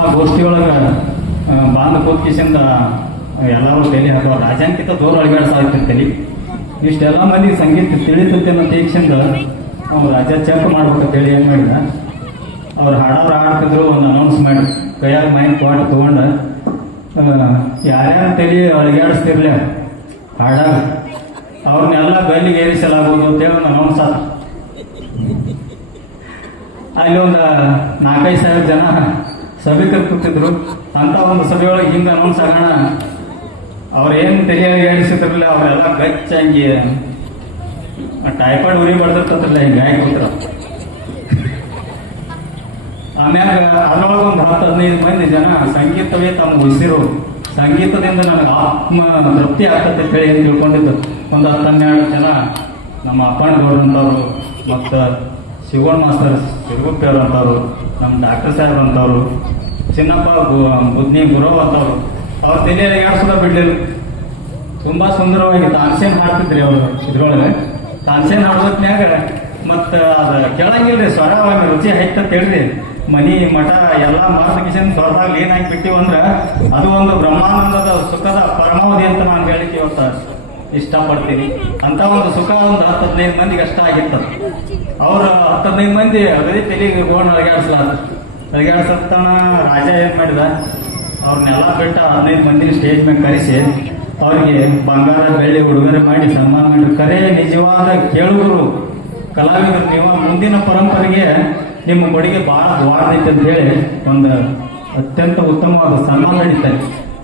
ಆ ಗೋಷ್ಠಿ ಒಳಗೆ ಬಾಂಧ ಕೂತ್ಕಿಸಿಂದ ಎಲ್ಲರೂ ತಲೆ ಹಾಕುವ ರಾಜಾಂಕಿತ ದೂರ ಅಳಿಗಾಡ್ಸಾಗ್ತಿತ್ತು ತಲೆ ಇಷ್ಟೆಲ್ಲ ಮಂದಿ ಸಂಗೀತ ತಿಳಿತೈತೆ ಅಂತ ಈಕ್ಷಿಂದ ನಾವು ರಾಜ ಚೆಕ್ ಮಾಡ್ಬೇಕಂತೇಳಿ ಏನು ಮಾಡಿದ. ಅವ್ರು ಹಾಡೋರು ಹಾಡ್ತಿದ್ರು, ಒಂದು ಅನೌನ್ಸ್ ಮಾಡಿ, ಕೈಯಾಗ ಮೈನ್ ಪಾಟ್ ತೊಗೊಂಡು ಯಾರ್ಯಾರು ತಲೆ ಅಳಿಗಾಡಿಸ್ತಿರ್ಲಿ ಹಾಡ ಅವ್ರನ್ನೆಲ್ಲ ಬೈಲಿಗೆ ಏರಿಸಲಾಗುವುದು ಅಂತೇಳಿ ಒಂದು ಅನೌನ್ಸ್ ಆದ ಅಲ್ಲಿ ಒಂದು ನಾಲ್ಕೈದು ಸಾವಿರ ಜನ ಸಭಿಕರು ಕೂತಿದ್ರು ಅಂತ ಒಂದು ಸಭೆಯೊಳಗೆ ಹಿಂಗೆ ಅನೌನ್ಸ್ ಆಗೋಣ. ಅವ್ರೇನು ತಲೆಯಾಗಿ ಹೇಳಿಸಿದ್ರಲ್ಲ, ಅವರೆಲ್ಲ ಗಚ್ಚಂಗಿ. ಟೈಫಾಯ್ಡ್ ಉರಿ ಬಡ್ದಿರ್ತದ್ರಲ್ಲ, ಹಿಂಗೆ ಗಾಯ ಕೂತ್ರ ಆಮ್ಯಾಗ ಅದ್ರೊಳಗೆ ಒಂದು ಹತ್ತು ಹದಿನೈದು ಮಂದಿ ಜನ ಸಂಗೀತವೇ ತಮ್ಮ ಉಸಿರು ಸಂಗೀತದಿಂದ ನನಗೆ ಆತ್ಮ ತೃಪ್ತಿ ಆಗ್ತದೆ ಅಂತ ಹೇಳಿ ತಿಳ್ಕೊಂಡಿದ್ದು. ಒಂದು ಹತ್ತು ಹನ್ನೆರಡು ಜನ ನಮ್ಮ ಅಪ್ಪಣ್ಣ ಗೌಡ್ರು ಅಂತವ್ರು ಮತ್ತು ಶಿವಣ್ಣ ಮಾಸ್ತರ್ ಸಿರುಗುಪ್ಪಿ ಅವ್ರು ಅಂತವ್ರು ನಮ್ಮ ಡಾಕ್ಟರ್ ಸಾಹೇಬ್ರು ಅಂತವ್ರು ಚಿನ್ನಪ್ಪ ಬುದ್ನಿ, ಗುರವ್ ಅಂತವ್ರು ಅವ್ರ ತಿನ್ನೇ ಏರ್ಸೋದ ಬಿಡ್ಲಿಲ್ಲ. ತುಂಬಾ ಸುಂದರವಾಗಿ ತಾನ್ಸೇನ್ ಹಾಡ್ತಿದ್ರಿ ಅವರು ಇದ್ರೊಳಗೆ. ತಾನ್ಸೇನ್ ಹಾಡೋದ್ನ್ಯಾಗ ಮತ್ತ ಅದ ಕೇಳಂಗಿಲ್ರಿ, ಸ್ವರ ಅವಾಗ ರುಚಿ ಹೈತ ಹೇಳ್ರಿ. ಮನಿ, ಮಠ, ಎಲ್ಲ ಮಾರ್ದ ಕಿಶನ್ ಸ್ವರದಾಗ ಏನಾಗಿ ಬಿಟ್ಟಿವಂದ್ರ ಅದು ಒಂದು ಬ್ರಹ್ಮಾನಂದದ ಸುಖದ ಪರಮಾವಧಿ ಅಂತ ನಾನು ಹೇಳಿಕೆ ಇವತ್ತ ಇಷ್ಟಪಡ್ತೀನಿ. ಅಂತ ಒಂದು ಸುಖ ಒಂದು ಹತ್ತು ಹದಿನೈದು ಮಂದಿಗೆ ಅಷ್ಟ ಆಗಿತ್ತ ಅವ್ರ ಹತ್ತು ಹದಿನೈದು ಮಂದಿ ಅದೇ ತಲೆಗೆ ಗೋಣ ಅಳಗಾಡ್ಸ್ಲಾರ ಅಳಗಾಡ್ಸತ್ತಣ ರಾಜ ಏನ್ ಮಾಡಿದ? ಅವ್ರನ್ನೆಲ್ಲ ಬಿಟ್ಟು ಹದಿನೈದು ಮಂದಿನ ಸ್ಟೇಜ್ ಮೇಲೆ ಕರೆಸಿ ಅವ್ರಿಗೆ ಬಂಗಾರ, ಬೆಳ್ಳಿ, ಉಡುಗೊರೆ ಮಾಡಿ ಸನ್ಮಾನ ಮಾಡಿ ಕರೆ ನಿಜವಾದ ಕೇಳುಗರು, ಕಲಾವಿದರು. ನೀವು ಮುಂದಿನ ಪರಂಪರೆಗೆ ನಿಮ್ಮ ಕೊಡುಗೆ ಬಹಳ ದ್ವಾರದೈತೆ ಅಂತ ಹೇಳಿ ಒಂದು ಅತ್ಯಂತ ಉತ್ತಮವಾದ ಸನ್ಮಾನ ನಡೀತಾರೆ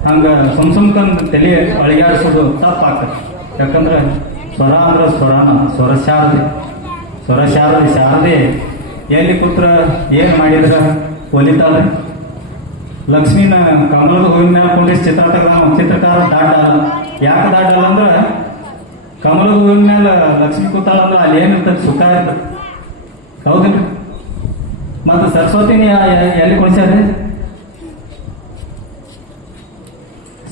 ಹಂಗ ಸುಮ್ ಸುಮ್ಕಂದು ತಲೆ ಅಳಿಗಾಡಿಸೋದು ತಪ್ಪಾಗ್ತದೆ. ಯಾಕಂದ್ರೆ ಸ್ವರ ಅಂದ್ರೆ ಸ್ವರನ, ಸ್ವರ ಶಾರದೆ. ಸ್ವರ ಶಾರದೆ ಶಾರದೆ. ಎಲ್ಲಿ ಕೂತ್ರ ಏನ್ ಮಾಡಿದ್ರ? ಒಲಿತಾಳೆ. ಲಕ್ಷ್ಮೀನ ಕಮಲದ ಹೂವಿನ ಮೇಲೆ ಕುಂಡಿಸಿ ಚಿತ್ರ ತೆಗೆದ ಚಿತ್ರಕಾರ ದಾಟಲ್ಲ. ಯಾಕೆ ದಾಟಲ್ಲ ಅಂದ್ರೆ ಕಮಲದ ಹೂವಿನ ಮೇಲೆ ಲಕ್ಷ್ಮಿ ಕೂತಾಳ ಅಂದ್ರೆ ಅಲ್ಲಿ ಏನಿರ್ತದೆ ಸುಖ ಇರ್ತದೆ. ಹೌದಿಲ್ರಿ ಮತ್ತು ಸರಸ್ವತಿನ ಎಲ್ಲಿ ಕುಣಿಸ್ಯಾರ?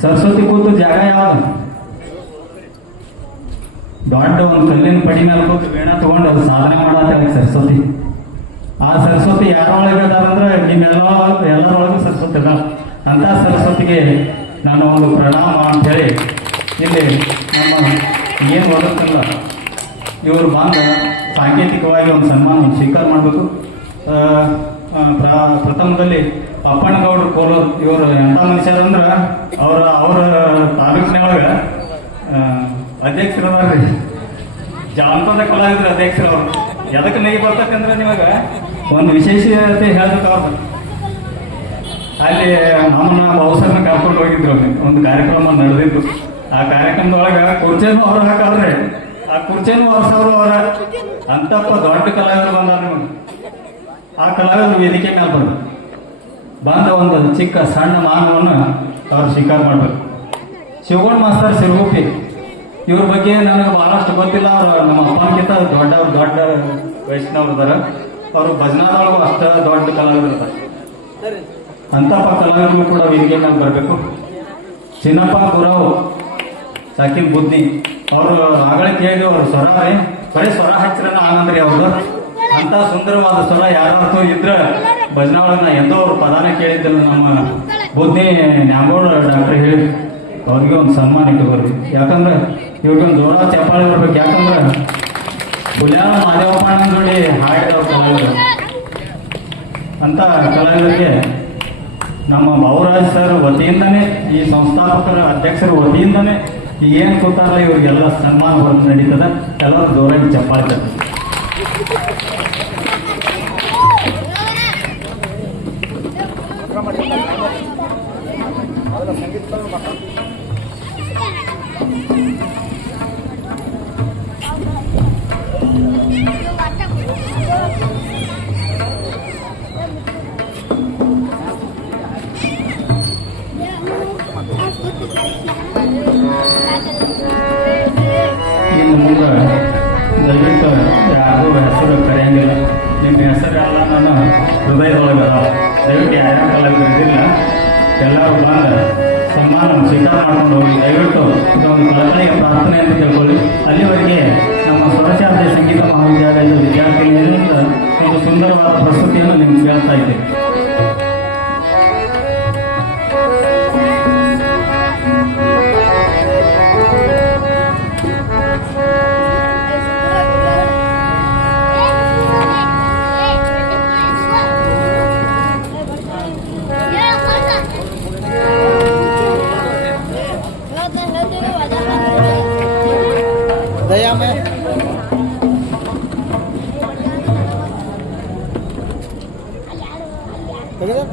ಸರಸ್ವತಿ ಕೂತು ಜಾಗ ಯಾವ್ದು? ದೊಡ್ಡ ಒಂದು ಕಲ್ಲಿನ ಪಡಿ ಮೇಲೆ ಕೂತು ವೀಣ ತಗೊಂಡು ಅದು ಸಾಧನೆ ಮಾಡಿ ಸರಸ್ವತಿ. ಆ ಸರಸ್ವತಿ ಯಾರೊಳಗೆ ಅದಾರಂದ್ರೆ ನಿಮ್ಮೆಲ್ಲ ಎಲ್ಲರೊಳಗೂ ಸರಸ್ವತಿ ಅದ. ಅಂತ ಸರಸ್ವತಿಗೆ ನಾನು ಒಂದು ಪ್ರಣಾಮ ಅಂತೇಳಿ ಇಲ್ಲಿ ನಮ್ಮ ಏನು ಓದುತ್ತಲ್ಲ ಇವರು ಬಂದ ಸಾಂಕೇತಿಕವಾಗಿ ಒಂದು ಸನ್ಮಾನ ಸ್ವೀಕಾರ ಮಾಡಬೇಕು. ಪ್ರಥಮದಲ್ಲಿ ಅಪ್ಪಣ್ಣಗೌಡರು ಕೋಲೂರು, ಇವರು ಎಂಥ ಮನುಷ್ಯರಂದ್ರೆ ಅವರ ಅವರ ತಾಲೂಕಿನೊಳಗೆ ಅಧ್ಯಕ್ಷರದಾರ್ರಿ. ಜಾನಪದ ಕಲಾವಿದ್ರ ಅಧ್ಯಕ್ಷರು ಅವರು. ಎದಕ್ಕೆ ನೈ ಬರ್ತಕ್ಕಂದ್ರೆ ನಿಮಗೆ ಒಂದು ವಿಶೇಷತೆ ಹೇಳ್ಬೇಕು ಅವ್ರು ಅಲ್ಲಿ ನಮ್ಮನ್ನ ಅವಸರನ ಕರ್ಕೊಂಡು ಹೋಗಿದ್ರು. ಒಂದು ಕಾರ್ಯಕ್ರಮ ನಡೆದಿತ್ತು ಆ ಕಾರ್ಯಕ್ರಮದೊಳಗ ಕುರ್ಚೇನು ಅವ್ರು ಹಾಕವ್ರೆ. ಆ ಕುರ್ಚೇನು ವರ್ಷವ್ರು ಅವರ. ಅಂತಪ್ಪ ದೊಡ್ಡ ಕಲಾವಿದರು ಬಂದಾರ ನಿಮಗೆ. ಆ ಕಲಾವಿದರು ವೇದಿಕೆ ಮೇಲೆ ಬಂದ. ಬಂದ ಒಂದು ಚಿಕ್ಕ ಸಣ್ಣ ಮಾನವನ್ನ ಅವ್ರು ಸ್ವೀಕಾರ ಮಾಡ್ಬೇಕು. ಶಿವಗೌಡ ಮಾಸ್ತರ್ ಸಿರುಗುಪ್ಪಿ. ಇವ್ರ ಬಗ್ಗೆ ನನಗೆ ಬಹಳಷ್ಟು ಗೊತ್ತಿಲ್ಲ. ಅವ್ರು ನಮ್ಮ ಅಪ್ಪನಕ್ಕಿಂತ ದೊಡ್ಡ ದೊಡ್ಡ ವಯಸ್ಸಿನವ್ರು ಇದ್ದಾರೆ ಅವರು ಭಜನಾದೊಳಗೂ ಅಷ್ಟ ದೊಡ್ಡ ಕಲಾವಿದರು ಇದ್ದಾರೆ ಅಂತಪ್ಪ ಕಲಾವಿದರು ಕೂಡ ವೇದಿಕೆ ನಾನು ಬರಬೇಕು. ಚಿನ್ನಪ್ಪ ಗುರವ್ ಸಾಕಿನ್ ಬುದ್ಧಿ ಅವರು ಆಗಲೇ ಕೇಳಿ ಅವ್ರ ಸ್ವರ ರೀ. ಬರೀ ಸ್ವರ ಹಚ್ಚಿರನ ಆನಂದ್ರಿ ಅವ್ರದ್ದು ಅಂತ ಸುಂದರವಾದ ಸ್ವರ ಯಾರು ಇದ್ರ ಭಜನಾ ಒಳಗ ಎಂದೋ ಅವ್ರ ಪದಾನ ಕೇಳಿದ್ದಿಲ್ಲ ನಮ್ಮ ಬುದ್ಧಿ ನ್ಯಾಮೋಡ್ ಡಾಕ್ಟರ್ ಹೇಳಿ ಅವ್ರಿಗೆ ಒಂದು ಸನ್ಮಾನ ಇಟ್ಕೋರಿ ಯಾಕಂದ್ರೆ ಇವ್ರಿಗೆ ಒಂದು ಜೋರ ಚಪ್ಪಾಳೆ ಬರ್ಬೇಕು ಯಾಕಂದ್ರೆ ಹುಲ್ಯಾಳ ಮಾದೇವಪ್ಪಣ್ಣ ಜೋಡಿ ಹಾಡಿದವ್ರು ಅಂತ ಕಲಾವಿದರಿಗೆ ನಮ್ಮ ಬಾಬುರಾಜ್ ಸರ್ ವತಿಯಿಂದನೇ, ಈ ಸಂಸ್ಥಾಪಕರ ಅಧ್ಯಕ್ಷರ ವತಿಯಿಂದನೇ ಏನ್ ಕೂತಾರಲ್ಲ, ಇವರಿಗೆಲ್ಲ ಸನ್ಮಾನ ನಡೀತದೆ. ಎಲ್ಲರೂ ಜೋರಾಗಿ ಚಪ್ಪಾಳೆ ತಟ್ಟಿ. ಇನ್ನು ಮುಂದೆ ದಯವಿಟ್ಟು ಯಾರು ಹೆಸರು ಕರೆಯಂಗಿಲ್ಲ ನಿಮ್ಮ ಹೆಸರೆಲ್ಲ ನನ್ನ ಹೃದಯದೊಳಗೆ ದಯವಿಟ್ಟು ಯಾರ್ಯಾರ ಕಲಾವಿದರಿಲ್ಲ ಎಲ್ಲರೂ ಬಂದ ಸನ್ಮಾನ ಸ್ವೀಕಾರ ಮಾಡ್ಕೊಂಡು ಹೋಗಿ ದಯವಿಟ್ಟು ಇದೊಂದು ಕಳಕಳಿಯ ಪ್ರಾರ್ಥನೆ ಅಂತ ತಿಳ್ಕೊಳ್ಳಿ ಅಲ್ಲಿವರೆಗೆ ನಮ್ಮ ಸ್ವರಚಾರ್ಯ ಸಂಗೀತ ಮಹಾವಿದ್ಯಾಲಯದ Öyle mi?